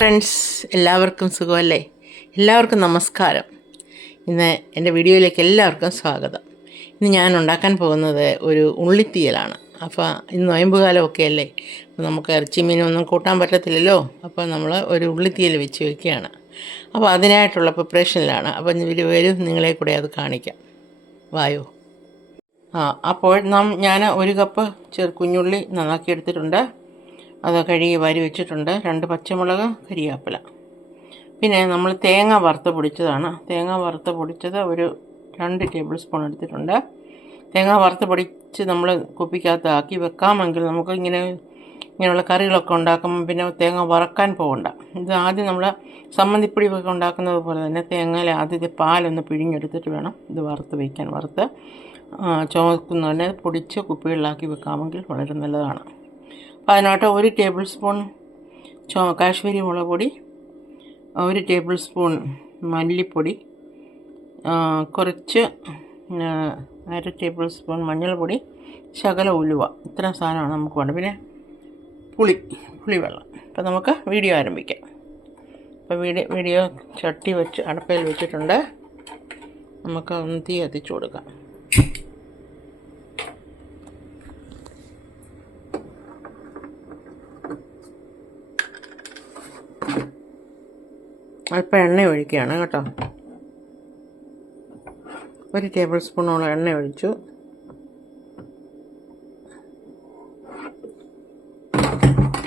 Friends, എല്ലാവർക്കും സുഖമല്ലേ? എല്ലാവർക്കും നമസ്കാരം. ഇന്ന് എൻ്റെ വീഡിയോയിലേക്ക് എല്ലാവർക്കും സ്വാഗതം. ഇന്ന് ഞാൻ ഉണ്ടാക്കാൻ പോകുന്നത് ഒരു ഉള്ളിത്തീയലാണ്. അപ്പോൾ ഇന്ന് നോയമ്പുകാലമൊക്കെ അല്ലേ, അപ്പോൾ നമുക്ക് ഇറച്ചി മീനൊന്നും കൂട്ടാൻ പറ്റത്തില്ലല്ലോ. അപ്പോൾ നമ്മൾ ഒരു ഉള്ളിത്തീയൽ വെച്ച് വയ്ക്കുകയാണ്. അപ്പോൾ അതിനായിട്ടുള്ള പ്രിപ്പറേഷനിലാണ്. അപ്പോൾ വരും നിങ്ങളെ കൂടെ അത് കാണിക്കാം. വായോ. അപ്പോൾ ഞാൻ ഒരു കപ്പ് കുഞ്ഞുള്ളി നന്നാക്കി എടുത്തിട്ടുണ്ട്. അത് കഴുകി വാരി വെച്ചിട്ടുണ്ട്. 2 പച്ചമുളക്, കരിയാപ്പില. പിന്നെ നമ്മൾ തേങ്ങ വറുത്ത് പൊടിച്ചതാണ്. തേങ്ങ വറുത്ത് പൊടിച്ചത് ഒരു 2 ടേബിൾ സ്പൂൺ എടുത്തിട്ടുണ്ട്. തേങ്ങ വറുത്ത് പൊടിച്ച് നമ്മൾ കുപ്പിക്കകത്താക്കി വെക്കാമെങ്കിൽ നമുക്ക് ഇങ്ങനെയുള്ള കറികളൊക്കെ ഉണ്ടാക്കുമ്പോൾ പിന്നെ തേങ്ങ വറക്കാൻ പോകണ്ട. ഇത് ആദ്യം നമ്മൾ സമ്മന്തിപ്പൊടിയൊക്കെ ഉണ്ടാക്കുന്നത് പോലെ തന്നെ തേങ്ങയിൽ ആദ്യത്തെ പാലൊന്ന് പിഴിഞ്ഞെടുത്തിട്ട് വേണം ഇത് വറുത്ത് വയ്ക്കാൻ. വറുത്ത് ചുവക്കുന്നതന്നെ പൊടിച്ച് കുപ്പികളിലാക്കി വെക്കാമെങ്കിൽ വളരെ നല്ലതാണ്. അപ്പോൾ അതിനായിട്ട് 1 ടേബിൾ സ്പൂൺ കാശ്മീരി മുളക് പൊടി, 1 ടേബിൾ സ്പൂൺ മല്ലിപ്പൊടി, കുറച്ച് 1/2 ടേബിൾ സ്പൂൺ മഞ്ഞൾപ്പൊടി, ശകല ഉലുവ, ഇത്ര സാധനമാണ് നമുക്ക് വേണ്ടത്. പിന്നെ പുളിവെള്ളം. അപ്പോൾ നമുക്ക് വീഡിയോ ആരംഭിക്കാം. അപ്പോൾ വീഡിയോ ചട്ടി വെച്ച് അടുപ്പയിൽ വെച്ചിട്ടുണ്ട്. നമുക്ക് ഒന്ന് തീ കത്തിച്ചു കൊടുക്കാം. അല്പം എണ്ണ ഒഴിക്കുകയാണ് കേട്ടോ. 1 ടേബിൾ സ്പൂണോളം എണ്ണ ഒഴിച്ചു.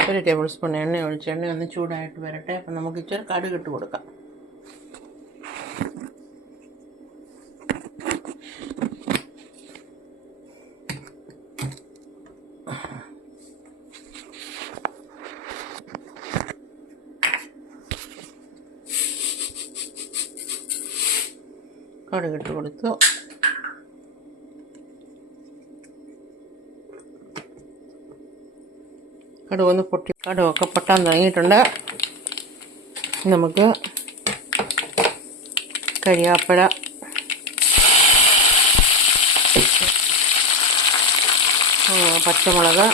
ഒരു ടേബിൾ സ്പൂൺ എണ്ണ ഒഴിച്ച് എണ്ണ ഒന്ന് ചൂടായിട്ട് വരട്ടെ. അപ്പം നമുക്ക് ഇച്ചിരി കടുക് ഇട്ട് കൊടുക്കാം. കടുകിട്ട് കൊടുത്തു. കടുകൊന്ന് കടുകൊക്കെ പൊട്ടാൻ തുടങ്ങിയിട്ടുണ്ട്. നമുക്ക് കരിയാപ്പില, പച്ചമുളക്,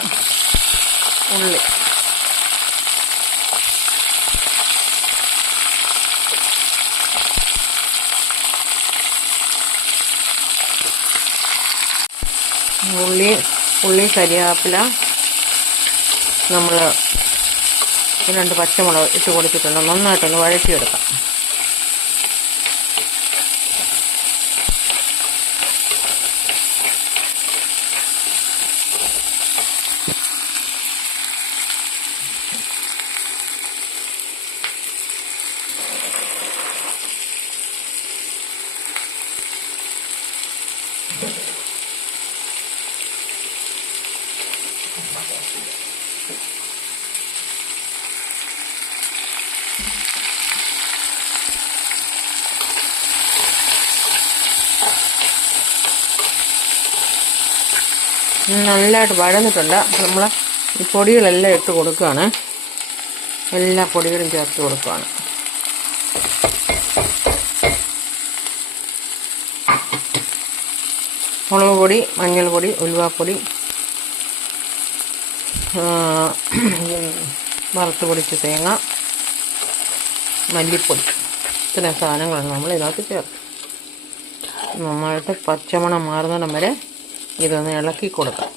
ഉള്ളി, കരിയാപ്പില, നമ്മൾ 2 പച്ചമുളക് ഇട്ട് കൊടുത്തിട്ടുണ്ട്. നന്നായിട്ടൊന്ന് വഴറ്റിയെടുക്കാം. നല്ലതായിട്ട് വഴന്നിട്ടുണ്ട്. നമ്മൾ ഈ പൊടികളെല്ലാം ഇട്ട് കൊടുക്കുകയാണ്. എല്ലാ പൊടികളും ചേർത്ത് കൊടുക്കുകയാണ്. മുളക് പൊടി, മഞ്ഞൾപ്പൊടി, ഉലുവാപ്പൊടി, വറുത്ത് പൊടിച്ച തേങ്ങ, മല്ലിപ്പൊടി, ഇത്രയും സാധനങ്ങളാണ് നമ്മൾ ഇതിനകത്ത് ചേർത്ത് നന്നായിട്ട് പച്ചമണം മാറുന്നിടം വരെ ഇതൊന്ന് ഇളക്കി കൊടുക്കാം.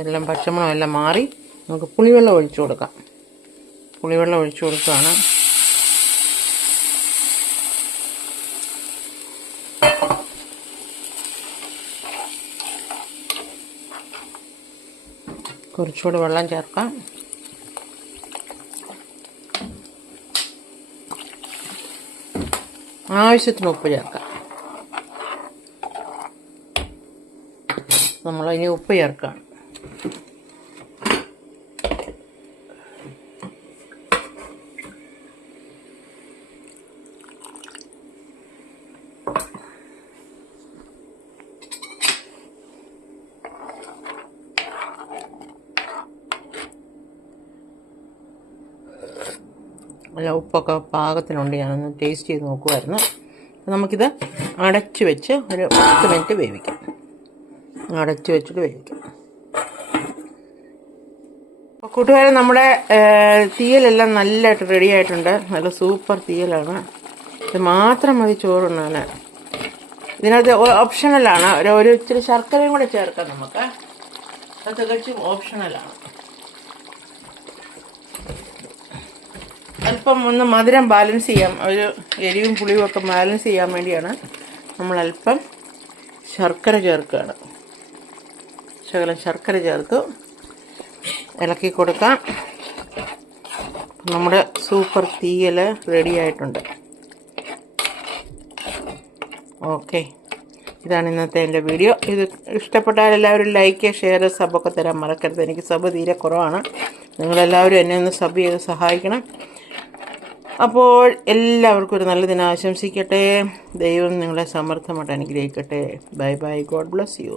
എല്ലാം പച്ചമണം എല്ലാം മാറി നമുക്ക് പുളിവെള്ളം ഒഴിച്ചു കൊടുക്കാം. പുളിവെള്ളം ഒഴിച്ചു കൊടുക്കുകയാണ്. കുറച്ചുകൂടി വെള്ളം ചേർക്കാം. ആവശ്യത്തിന് ഉപ്പ് ചേർക്കാം. നമ്മളിനി ഉപ്പ് ചേർക്കുകയാണ്. അല്ല, ഉപ്പൊക്കെ പാകത്തിനുണ്ട്. ഞാനൊന്ന് ടേസ്റ്റ് ചെയ്ത് നോക്കുമായിരുന്നു. നമുക്കിത് അടച്ച് വെച്ച് ഒരു 10 മിനിറ്റ് വേവിക്കാം. അടച്ച് വെച്ചിട്ട് വേവിക്കാം. കൂട്ടുകാരെ, നമ്മുടെ തീയലെല്ലാം നല്ലതായിട്ട് റെഡി ആയിട്ടുണ്ട്. നല്ല സൂപ്പർ തീയലാണ്. ഇത് മാത്രം മതി ചോറുണ്ണാൻ. ഇതിനകത്ത് ഓപ്ഷണലാണ്, ഒരു ഇച്ചിരി ശർക്കരയും കൂടെ ചേർക്കാം നമുക്ക്. അത് തികച്ചും ഓപ്ഷണലാണ്. അല്പം ഒന്ന് മധുരം ബാലൻസ് ചെയ്യാം, ഒരു എരിവും പുളിയും ഒക്കെ ബാലൻസ് ചെയ്യാൻ വേണ്ടിയാണ് നമ്മളല്പം ശർക്കര ചേർക്കുകയാണ്. ശകലം ശർക്കര ചേർത്തു ഇളക്കി കൊടുക്കാം. നമ്മുടെ സൂപ്പർ തീയൽ റെഡി ആയിട്ടുണ്ട്. ഓക്കെ, ഇതാണ് ഇന്നത്തെ എൻ്റെ വീഡിയോ. ഇത് ഇഷ്ടപ്പെട്ടാൽ എല്ലാവരും ലൈക്ക്, ഷെയർ, സബൊക്കെ തരാൻ മറക്കരുത്. എനിക്ക് സബ് തീരെ കുറവാണ്. നിങ്ങളെല്ലാവരും എന്നെ ഒന്ന് സബ് ചെയ്ത് സഹായിക്കണം. അപ്പോൾ എല്ലാവർക്കും ഒരു നല്ല ദിനം ആശംസിക്കട്ടെ. ദൈവം നിങ്ങളെ സമർത്ഥമായിട്ട് അനുഗ്രഹിക്കട്ടെ. Bye bye. God bless you.